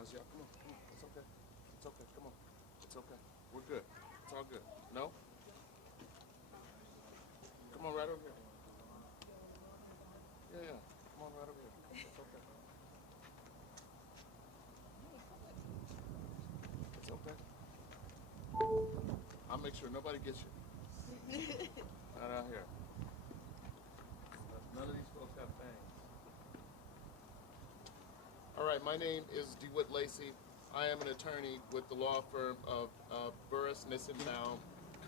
apologize, y'all. Come on, come on. It's okay. It's okay. Come on. It's okay. We're good. It's all good. No? Come on right over here. Yeah, yeah. Come on right over here. It's okay. It's okay. I'll make sure nobody gets you. Not out here. None of these folks have fangs. All right, my name is DeWitt Lacey. I am an attorney with the law firm of Burris, Nissenbaum,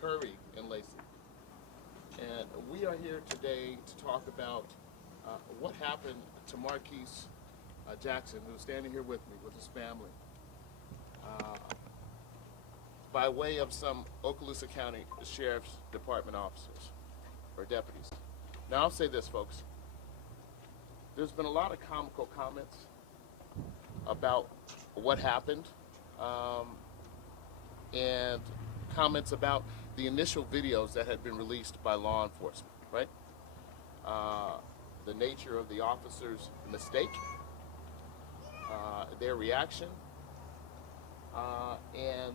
Curry, and Lacey. And we are here today to talk about what happened to Marquis Jackson, who's standing here with me, with his family, by way of some Okaloosa County Sheriff's Department officers or deputies. Now, I'll say this, folks. There's been a lot of comical comments about what happened and comments about the initial videos that had been released by law enforcement, right? The nature of the officer's mistake, their reaction, and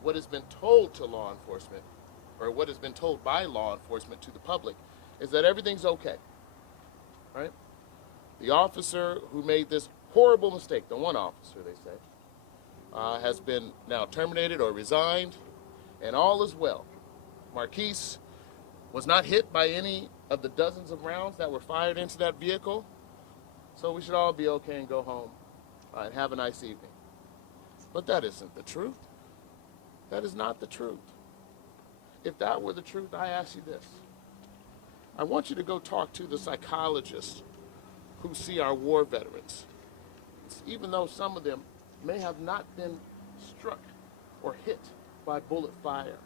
what has been told to law enforcement, or what has been told by law enforcement to the public, is that everything's okay, right? The officer who made this horrible mistake, the one officer, they say, has been now terminated or resigned, and all is well. Marquis was not hit by any of the dozens of rounds that were fired into that vehicle, so we should all be okay and go home and have a nice evening. But that isn't the truth. That is not the truth. If that were the truth, I ask you this. I want you to go talk to the psychologists who see our war veterans. Even though some of them may have not been struck or hit by bullet fire,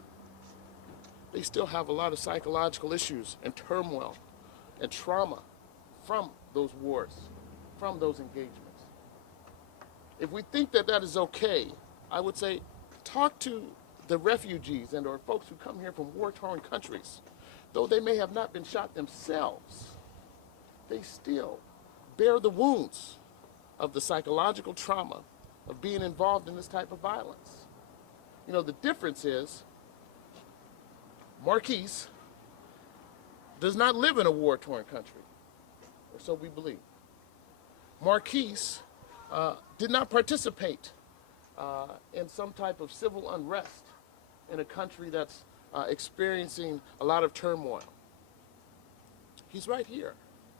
they still have a lot of psychological issues and turmoil and trauma from those wars, from those engagements. If we think that that is okay, I would say talk to the refugees and or folks who come here from war-torn countries. Though they may have not been shot themselves, they still bear the wounds of the psychological trauma of being involved in this type of violence. You know, the difference is Marquis does not live in a war-torn country, or so we believe. Marquis did not participate in some type of civil unrest in a country that's experiencing a lot of turmoil. He's right here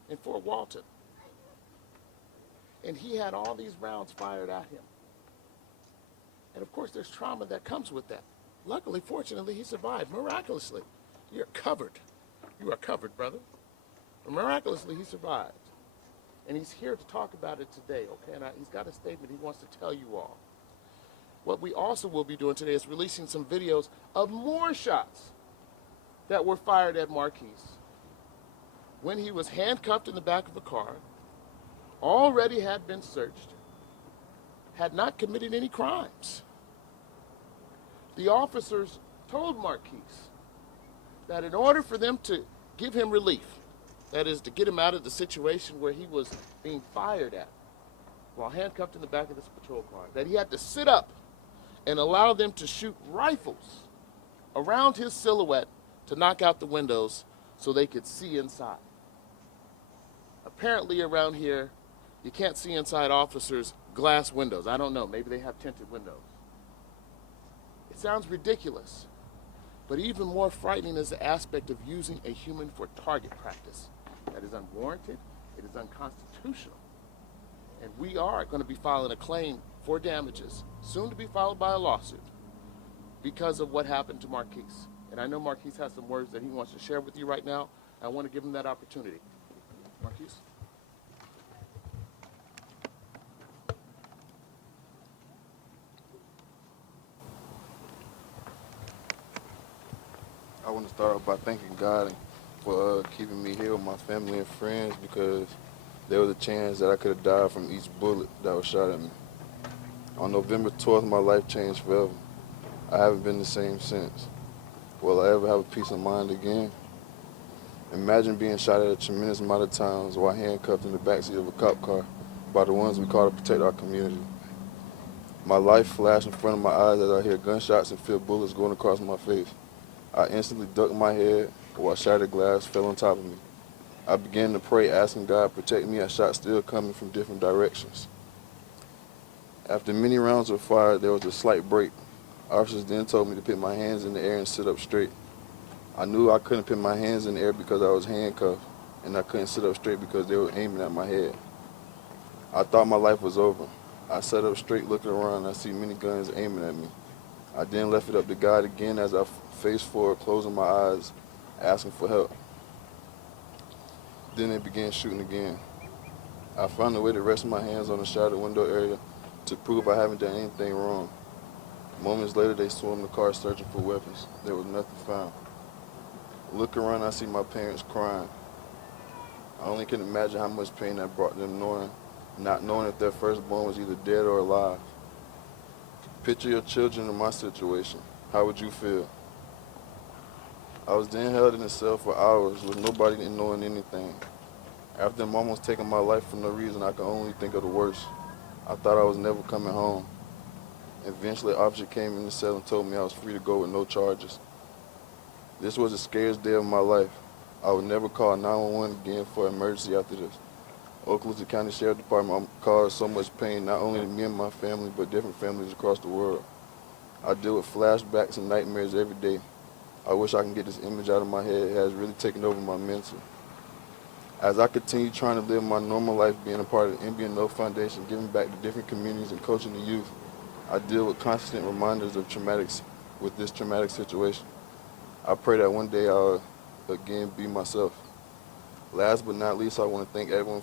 in Fort Walton. And he had all these rounds fired at him. And of course, there's trauma that comes with that. Luckily, fortunately, he survived miraculously. You're covered. You are covered, brother. But miraculously, he survived. And he's here to talk about it today, okay? And he's got a statement he wants to tell you all. What we also will be doing today is releasing some videos of more shots that were fired at Marquis when he was handcuffed in the back of a car, already had been searched, had not committed any crimes. The officers told Marquis that in order for them to give him relief, that is, to get him out of the situation where he was being fired at while handcuffed in the back of this patrol car, that he had to sit up and allow them to shoot rifles around his silhouette to knock out the windows so they could see inside. Apparently around here, you can't see inside officers' glass windows. I don't know, maybe they have tinted windows. It sounds ridiculous, but even more frightening is the aspect of using a human for target practice. That is unwarranted, it is unconstitutional. And we are going to be filing a claim for damages, soon to be followed by a lawsuit, because of what happened to Marquis. And I know Marquis has some words that he wants to share with you right now. I want to give him that opportunity. Marquis? I want to start off by thanking God for keeping me here with my family and friends, because there was a chance that I could have died from each bullet that was shot at me. On November 12th, my life changed forever. I haven't been the same since. Will I ever have a peace of mind again? Imagine being shot at a tremendous amount of times while handcuffed in the backseat of a cop car by the ones we call to protect our community. My life flashed in front of my eyes as I hear gunshots and feel bullets going across my face. I instantly ducked my head while shattered glass fell on top of me. I began to pray, asking God to protect me as shots still coming from different directions. After many rounds were fired, there was a slight break. Officers then told me to put my hands in the air and sit up straight. I knew I couldn't put my hands in the air because I was handcuffed, and I couldn't sit up straight because they were aiming at my head. I thought my life was over. I sat up straight looking around and I see many guns aiming at me. I then left it up to God again as I faced forward, closing my eyes, asking for help. Then they began shooting again. I found a way to rest my hands on the shattered window area to prove I haven't done anything wrong. Moments later, they swarmed the car searching for weapons. There was nothing found. Looking around, I see my parents crying. I only can imagine how much pain that brought them not knowing if their firstborn was either dead or alive. Picture your children in my situation. How would you feel? I was then held in a cell for hours with nobody knowing anything. After them almost taking my life for no reason, I could only think of the worst. I thought I was never coming home. Eventually, an officer came in the cell and told me I was free to go with no charges. This was the scariest day of my life. I would never call 911 again for an emergency after this. Okaloosa County Sheriff Department caused so much pain not only to me and my family, but different families across the world. I deal with flashbacks and nightmares every day. I wish I can get this image out of my head. It has really taken over my mental. As I continue trying to live my normal life, being a part of the MBNO Foundation, giving back to different communities and coaching the youth, I deal with constant reminders of this traumatic situation. I pray that one day I'll again be myself. Last but not least, I want to thank everyone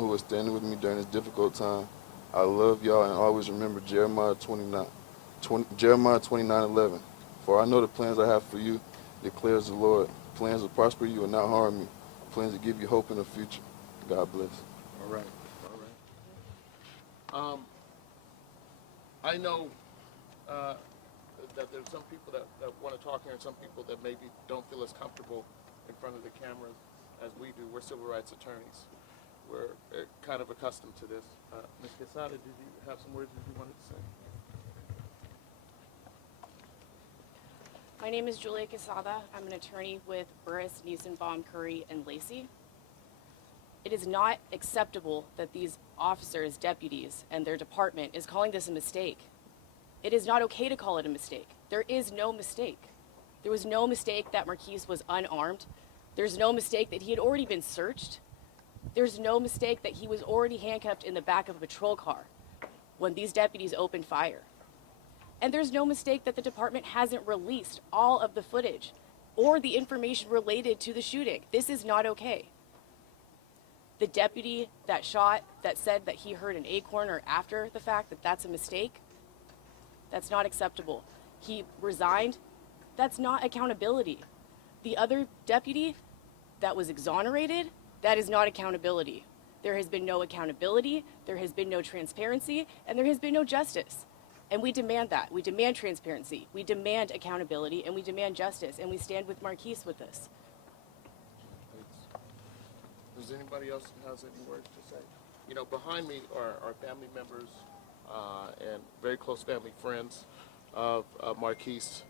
who was standing with me during this difficult time. I love y'all and always remember Jeremiah 29:11. For I know the plans I have for you, declares the Lord. Plans to prosper you and not harm you. Plans to give you hope in the future. God bless. All right. All right. I know that there's some people that want to talk here and some people that maybe don't feel as comfortable in front of the cameras as we do. We're civil rights attorneys. We're kind of accustomed to this. Ms. Quesada, did you have some words that you wanted to say? My name is Julia Quesada. I'm an attorney with Burris, Newsenbaum, Curry, and Lacey. It is not acceptable that these officers, deputies, and their department is calling this a mistake. It is not okay to call it a mistake. There is no mistake. There was no mistake that Marquis was unarmed. There's no mistake that he had already been searched. There's no mistake that he was already handcuffed in the back of a patrol car when these deputies opened fire. And there's no mistake that the department hasn't released all of the footage or the information related to the shooting. This is not okay. The deputy that shot, that said that he heard an Acorn or after the fact that that's a mistake, that's not acceptable. He resigned. That's not accountability. The other deputy that was exonerated, that is not accountability. There has been no accountability, there has been no transparency, and there has been no justice. And we demand that. We demand transparency. We demand accountability, and we demand justice. And we stand with Marquis with this. Does anybody else has any words to say? You know, behind me are family members and very close family friends of Marquis.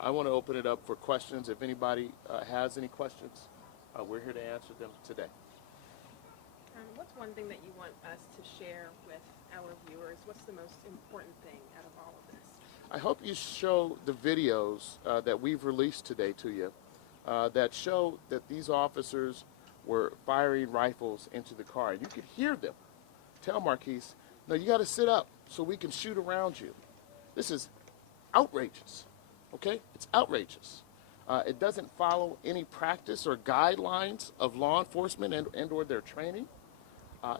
I want to open it up for questions. If anybody has any questions, we're here to answer them today. What's one thing that you want us to share with our viewers? What's the most important thing out of all of this? I hope you show the videos that we've released today to you that show that these officers were firing rifles into the car. You could hear them tell Marquis, no, you got to sit up so we can shoot around you. This is outrageous, okay? It's outrageous. It doesn't follow any practice or guidelines of law enforcement and or their training.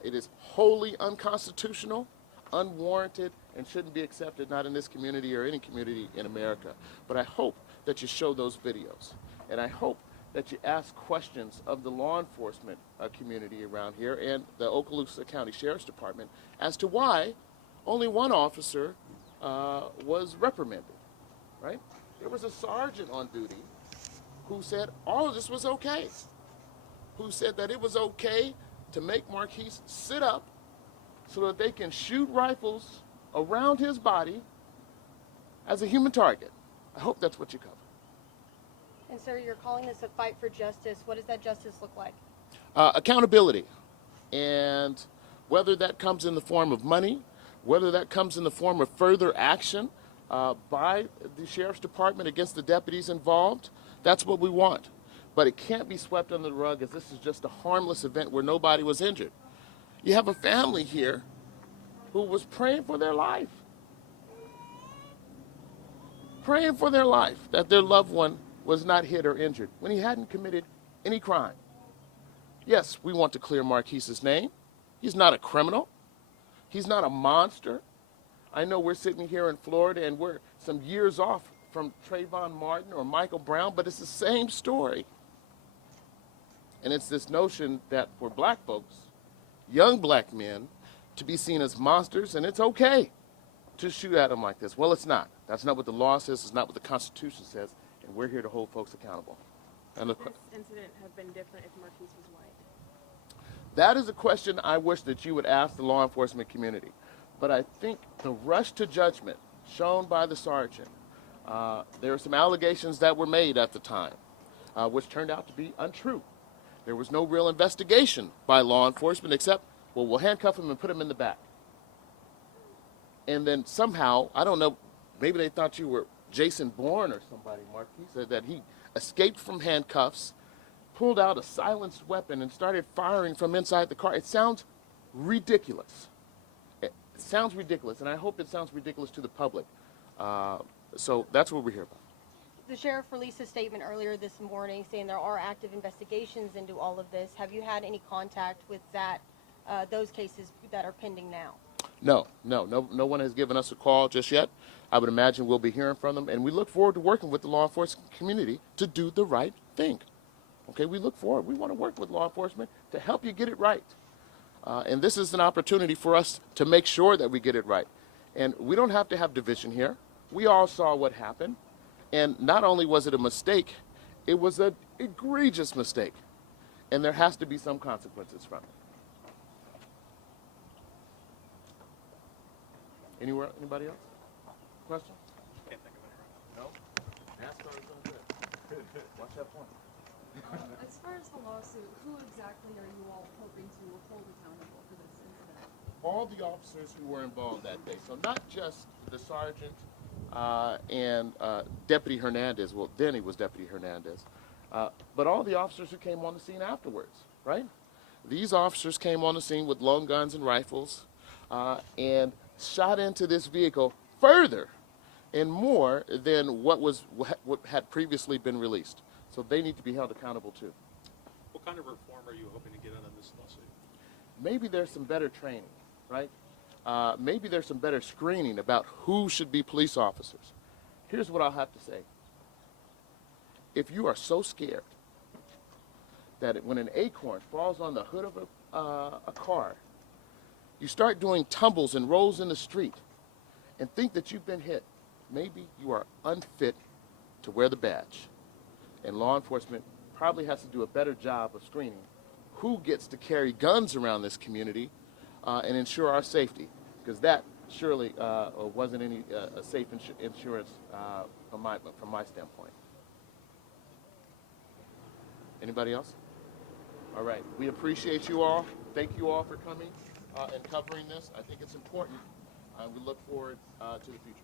It is wholly unconstitutional, unwarranted, and shouldn't be accepted, not in this community or any community in America. But I hope that you show those videos, and I hope that you ask questions of the law enforcement community around here and the Okaloosa County Sheriff's Department as to why only one officer was reprimanded, right? There was a sergeant on duty who said all of this was okay, who said that it was okay to make Marquis sit up so that they can shoot rifles around his body as a human target. I hope that's what you cover. And sir, you're calling this a fight for justice. What does that justice look like? Accountability. And whether that comes in the form of money, whether that comes in the form of further action by the sheriff's department against the deputies involved, that's what we want. But it can't be swept under the rug as this is just a harmless event where nobody was injured. You have a family here who was praying for their life. Praying for their life, that their loved one was not hit or injured when he hadn't committed any crime. Yes, we want to clear Marquis's name. He's not a criminal. He's not a monster. I know we're sitting here in Florida and we're some years off from Trayvon Martin or Michael Brown, but it's the same story. And it's this notion that for black folks, young black men, to be seen as monsters, and it's okay to shoot at them like this. Well, it's not. That's not what the law says. It's not what the Constitution says. And we're here to hold folks accountable. And Would this incident have been different if Marquis was white? that is a question I wish that you would ask the law enforcement community. But I think the rush to judgment shown by the sergeant, there are some allegations that were made at the time, which turned out to be untrue. There was no real investigation by law enforcement except, well, we'll handcuff him and put him in the back. And then somehow, I don't know, maybe they thought you were Jason Bourne or somebody, Marquis, said that he escaped from handcuffs, pulled out a silenced weapon, and started firing from inside the car. It sounds ridiculous. It sounds ridiculous, and I hope it sounds ridiculous to the public. So that's what we're here about. The sheriff released a statement earlier this morning saying there are active investigations into all of this. Have you had any contact with those cases that are pending now? No one has given us a call just yet. I would imagine we'll be hearing from them, and we look forward to working with the law enforcement community to do the right thing. Okay, we look forward. We want to work with law enforcement to help you get it right. And this is an opportunity for us to make sure that we get it right. And we don't have to have division here. We all saw what happened. And not only was it a mistake, it was an egregious mistake. And there has to be some consequences from it. Anybody else? Question? Can't think of it. No? NASCAR is doing good. Watch that point. As far as the lawsuit, who exactly are you all hoping to hold accountable for this incident? All the officers who were involved that day. So not just the sergeant and Deputy Hernandez. Well, then he was Deputy Hernandez. But all the officers who came on the scene afterwards, right? These officers came on the scene with long guns and rifles and shot into this vehicle further and more than what had previously been released. So they need to be held accountable too. What kind of reform are you hoping to get out of this lawsuit? Maybe there's some better training, right? Maybe there's some better screening about who should be police officers. Here's what I'll have to say. If you are so scared that when an Acorn falls on the hood of a car, you start doing tumbles and rolls in the street and think that you've been hit, maybe you are unfit to wear the badge. And law enforcement probably has to do a better job of screening who gets to carry guns around this community and ensure our safety, because that surely wasn't any safe insurance from my standpoint. Anybody else? All right. We appreciate you all. Thank you all for coming and covering this. I think it's important. We look forward to the future.